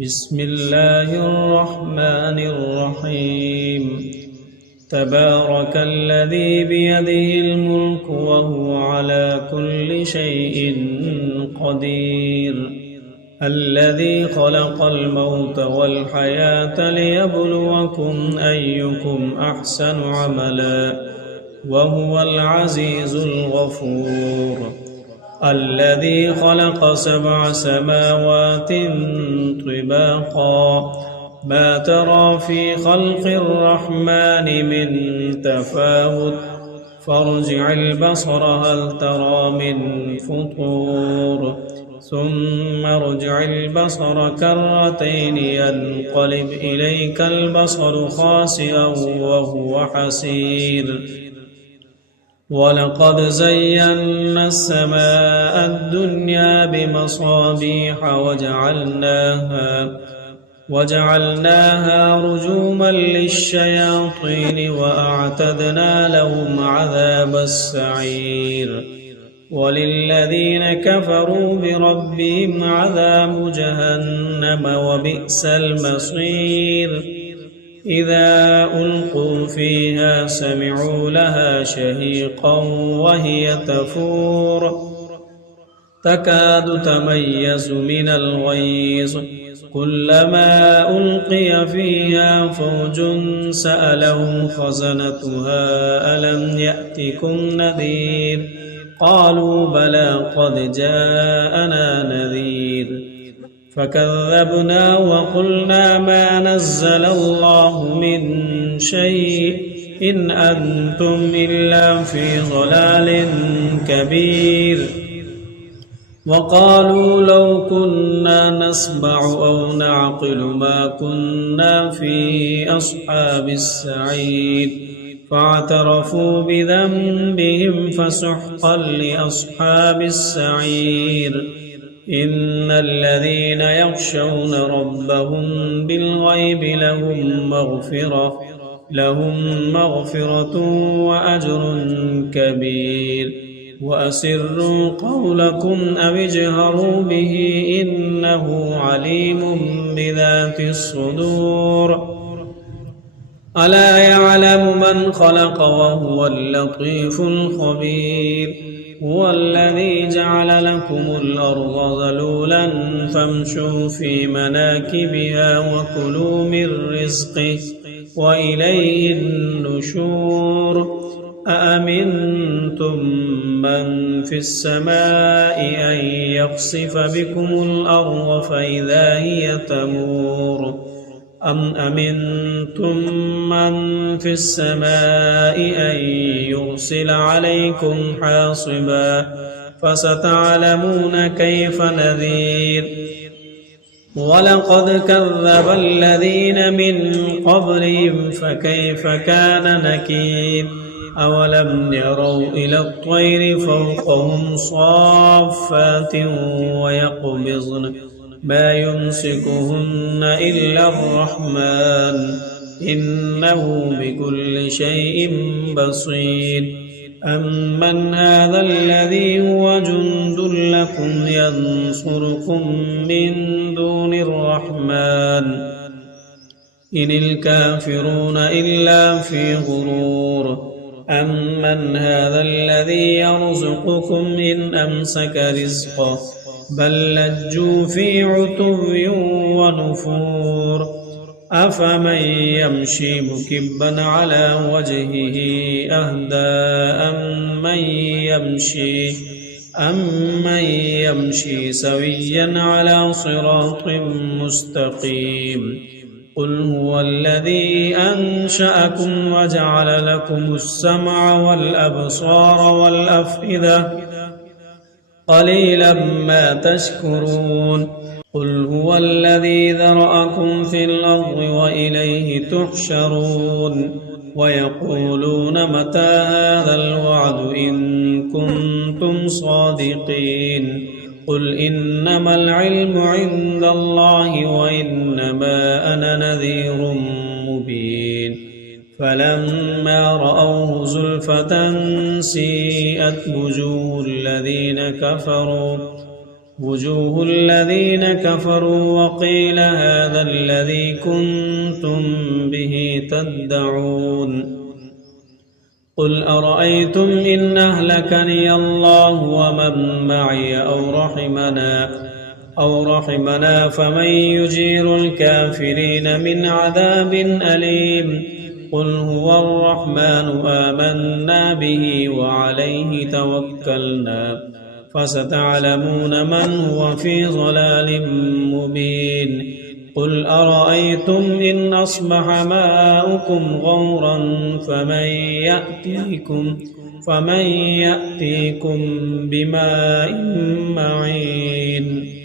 بسم الله الرحمن الرحيم تبارك الذي بيده الملك وهو على كل شيء قدير الذي خلق الموت والحياة ليبلوكم أيكم أحسن عملا وهو العزيز الغفور الذي خلق 7 سماوات طباقا ما ترى في خلق الرحمن من تفاوت فارجع البصر هل ترى من فطور ثم ارجع البصر كرتين ينقلب إليك البصر خاسئا وهو حسير ولقد زينا السماء الدنيا بمصابيح وجعلناها رجوما للشياطين وأعتدنا لهم عذاب السعير وللذين كفروا بربهم عذاب جهنم وبئس المصير إذا ألقوا فيها سمعوا لها شهيقا وهي تفور تكاد تميز من الغيظ كلما ألقي فيها فوج سألهم خزنتها ألم يأتكم نذير قالوا بلى قد جاءنا نذير فكذبنا وقلنا ما نزل الله من شيء إن أنتم إلا في ضلال كبير وقالوا لو كنا نسمع أو نعقل ما كنا في أصحاب السعير فاعترفوا بذنبهم فسحقا لأصحاب السعير إن الذين يخشون ربهم بالغيب لهم مغفرة وأجر كبير وأسروا قولكم أو اجهروا به إنه عليم بذات الصدور ألا يعلم من خلق وهو اللطيف الخبير هو الذي جعل لكم الأرض ذلولا فامشوا في مناكبها وكلوا من رزقه وإليه النشور أأمنتم من في السماء أن يخسف بكم الأرض فإذا هي تمور أم أمنتم من في السماء أن يرسل عليكم حاصبا فستعلمون كيف نذير ولقد كذب الذين من قبلهم فكيف كان نكير أولم يروا إلى الطير فوقهم صافات ويقبضن ما يمسكهن إلا الرحمن إنه بكل شيء بصير أمن هذا الذي هو جند لكم ينصركم من دون الرحمن إن الكافرون إلا في غرور أمن هذا الذي يرزقكم إن أمسك رزقه بل لجوا في عتو ونفور أفمن يمشي مكبا على وجهه أهدى أمن يمشي سويا على صراط مستقيم قل هو الذي أنشأكم وجعل لكم السمع والأبصار والأفئدة قليلا ما تشكرون قل هو الذي ذرأكم في الأرض وإليه تحشرون ويقولون متى هذا الوعد إن كنتم صادقين قل إنما العلم عند الله وإنما أنا نذير مبين فلما رأوه زلفة سيئت وجوه الذين كفروا وجوه الذين كفروا وقيل هذا الذي كنتم به تدعون قل أرأيتم إن أهلكني الله ومن معي أو رحمنا فمن يجير الكافرين من عذاب أليم قل هو الرحمن آمنا به وعليه توكلنا فستعلمون من هو في ضلال مبين قل أرأيتم إن أصبح ماؤكم غورا فمن يأتيكم بماء معين